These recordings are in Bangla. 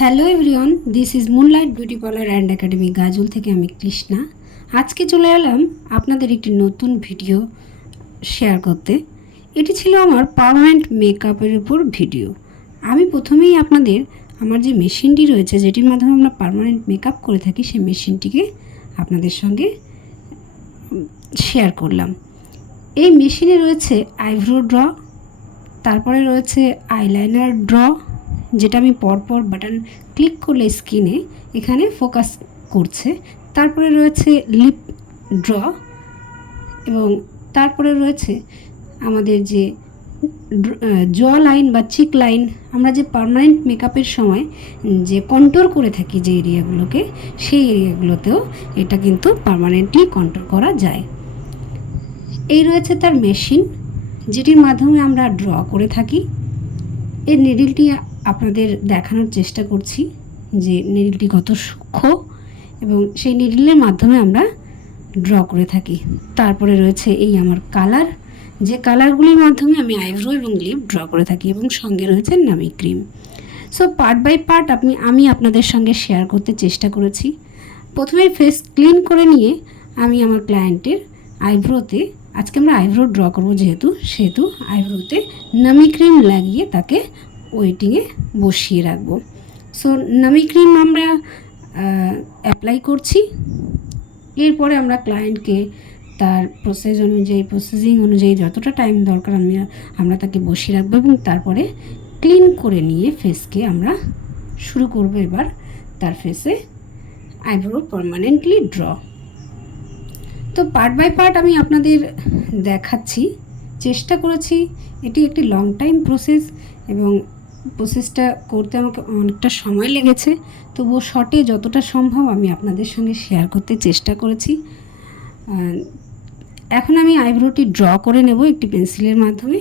Hello everyone, this is moonlight beauty parlour and academy Gajol থেকে আমি কৃষ্ণা। আজকে চলে এলাম আপনাদের একটি নতুন ভিডিও শেয়ার করতে। এটি ছিল আমার পার্মানেন্ট মেকআপের উপর ভিডিও। আমি প্রথমেই আপনাদের আমার যে মেশিনটি রয়েছে, যেটির মাধ্যমে আমরা পার্মানেন্ট মেকআপ করে থাকি, সেই মেশিনটিকে আপনাদের সঙ্গে শেয়ার করলাম। এই মেশিনে রয়েছে আইব্রো ড্র, তারপরে রয়েছে আইলাইনার ড্র, যেটা আমি পরপর বাটন ক্লিক করলে স্ক্রিনে এখানে ফোকাস করছে। তারপরে রয়েছে লিপ ড্র এবং তারপরে রয়েছে আমাদের যে জ লাইন বা চিক লাইন, আমরা যে পার্মানেন্ট মেকআপের সময় যে কন্ট্রোল করে থাকি যে এরিয়াগুলোকে, সেই এরিয়াগুলোতেও এটা কিন্তু পার্মানেন্টলি কন্ট্রোল করা যায়। এই রয়েছে তার মেশিন, যেটির মাধ্যমে আমরা ড্র করে থাকি। এই নিডলটি আপনাদের দেখানোর চেষ্টা করছি যে নিডলটি কত সূক্ষ্ম, এবং সেই নিডলের মাধ্যমে আমরা ড্র করে থাকি। তারপরে রয়েছে এই আমার কালার, যে কালারগুলির মাধ্যমে আমি আইব্রো এবং লিপ ড্র করে থাকি, এবং সঙ্গে রয়েছে নামি cream. So part by part আমি আপনাদের সঙ্গে শেয়ার করতে চেষ্টা করেছি। প্রথমে ফেস ক্লিন করে নিয়ে আমি আমার ক্লায়েন্টের আইব্রোতে, আজকে আমরা আইব্রো ড্র করবো সেহেতু আইব্রোতে নামি ক্রিম লাগিয়ে তাকে ওয়েটিংয়ে বসিয়ে রাখবো। সো নামি ক্রিম আমরা অ্যাপ্লাই করছি। এরপরে আমরা ক্লায়েন্টকে তার প্রসেসিং অনুযায়ী যতটা টাইম দরকার আমরা তাকে বসিয়ে রাখবো, এবং তারপরে ক্লিন করে নিয়ে ফেসকে আমরা শুরু করব এবার তার ফেসে আইব্রো পার্মানেন্টলি ড্র। তো পার্ট বাই পার্ট আমি আপনাদের দেখাচ্ছি, চেষ্টা করেছি। এটি একটি লং টাইম প্রসেস, এবং প্রসেসটা করতে আমাকে অনেকটা সময় লেগেছে, তবুও শর্টে যতটা সম্ভব আমি আপনাদের সঙ্গে শেয়ার করতে চেষ্টা করেছি। এখন আমি আইব্রোটি ড্র করে নেব একটি পেন্সিলের মাধ্যমে,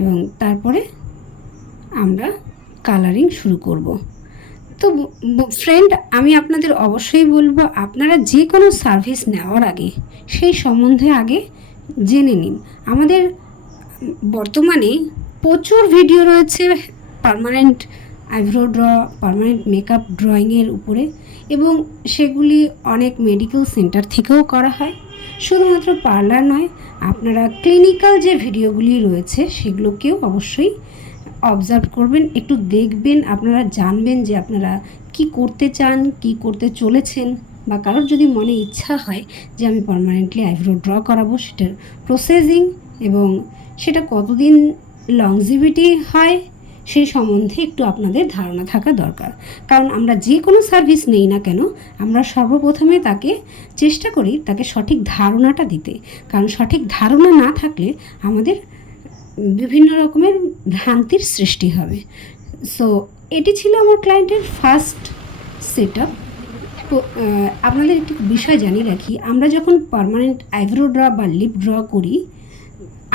এবং তারপরে আমরা কালারিং শুরু করব। তো ফ্রেন্ড, আমি আপনাদের অবশ্যই বলবো, আপনারা যে কোনো সার্ভিস নেওয়ার আগে সেই সম্বন্ধে আগে জেনে নিন। আমাদের বর্তমানে প্রচুর ভিডিও রয়েছে permanent eyebrow draw, permanent makeup ড্রয়িংয়ের উপরে, এবং সেগুলি অনেক মেডিকেল সেন্টার থেকেও করা হয়। শুধুমাত্র পার্লার নয়, আপনারা ক্লিনিক্যাল যে ভিডিওগুলি রয়েছে সেগুলোকেও অবশ্যই অবজার্ভ করবেন, একটু দেখবেন, আপনারা জানবেন যে আপনারা কি করতে চান, কি করতে চলেছেন, বা কারোর যদি মনে ইচ্ছা হয় যে আমি পার্মানেন্টলি আইব্রো ড্র করাবো, সেটার প্রসেসিং এবং সেটা কতদিন লংজিভিটি হয় সেই সম্বন্ধে একটু আপনাদের ধারণা থাকা দরকার। কারণ আমরা যে কোনো সার্ভিস নেই না কেন, আমরা সর্বপ্রথমে তাকে চেষ্টা করি তাকে সঠিক ধারণাটা দিতে, কারণ সঠিক ধারণা না থাকলে আমাদের বিভিন্ন রকমের ভ্রান্তির সৃষ্টি হবে। সো এটি ছিল আমার ক্লায়েন্টের ফার্স্ট সেট আপ। আপনাদের একটি বিষয় জানিয়ে রাখি, আমরা যখন পার্মানেন্ট আইব্রো ড্র বা লিপ ড্র করি,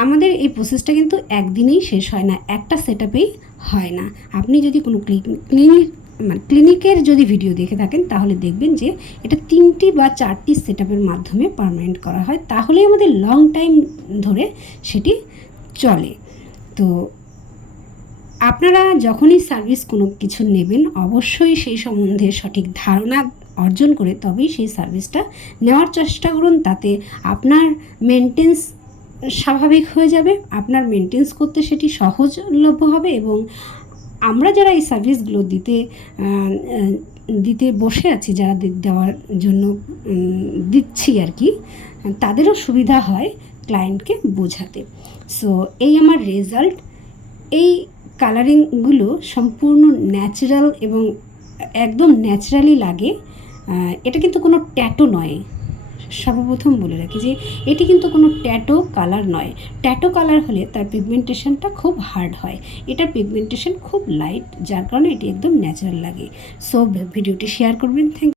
আমাদের এই প্রসেসটা কিন্তু একদিনেই শেষ হয় না, একটা সেট আপেই হয় না। আপনি যদি কোনো ক্লিনিকের যদি ভিডিও দেখে থাকেন, তাহলে দেখবেন যে এটা 3টি বা 4টি সেট আপের মাধ্যমে পার্মানেন্ট করা হয়, তাহলেই আমাদের লং টাইম ধরে সেটি চলে। তো আপনারা যখনই সার্ভিস কোনো কিছু নেবেন, অবশ্যই সেই সম্বন্ধে সঠিক ধারণা অর্জন করে তবেই সেই সার্ভিসটা নেওয়ার চেষ্টা করুন। তাতে আপনার মেনটেন্স স্বাভাবিক হয়ে যাবে, আপনার মেনটেন্স করতে সেটি সহজলভ্য হবে, এবং আমরা যারা এই সার্ভিসগুলো দিতে বসে আছি, যারা দেওয়ার জন্য দিচ্ছি আর কি, তাদেরও সুবিধা হয় ক্লায়েন্টকে বোঝাতে। সো এই আমার রেজাল্ট। এই কালারিংগুলো সম্পূর্ণ ন্যাচারাল এবং একদম ন্যাচারালি লাগে। এটা কিন্তু কোনো ট্যাটু নয়, সর্বপ্রথম বলে রাখি যে এটি কিন্তু কোনো ট্যাটু কালার নয়। ট্যাটু কালার হলে তার পিগমেন্টেশনটা খুব হার্ড হয়, এটার পিগমেন্টেশন খুব লাইট, যার কারণে এটি একদম ন্যাচারাল লাগে। সো ভিডিওটি শেয়ার করবেন। থ্যাংক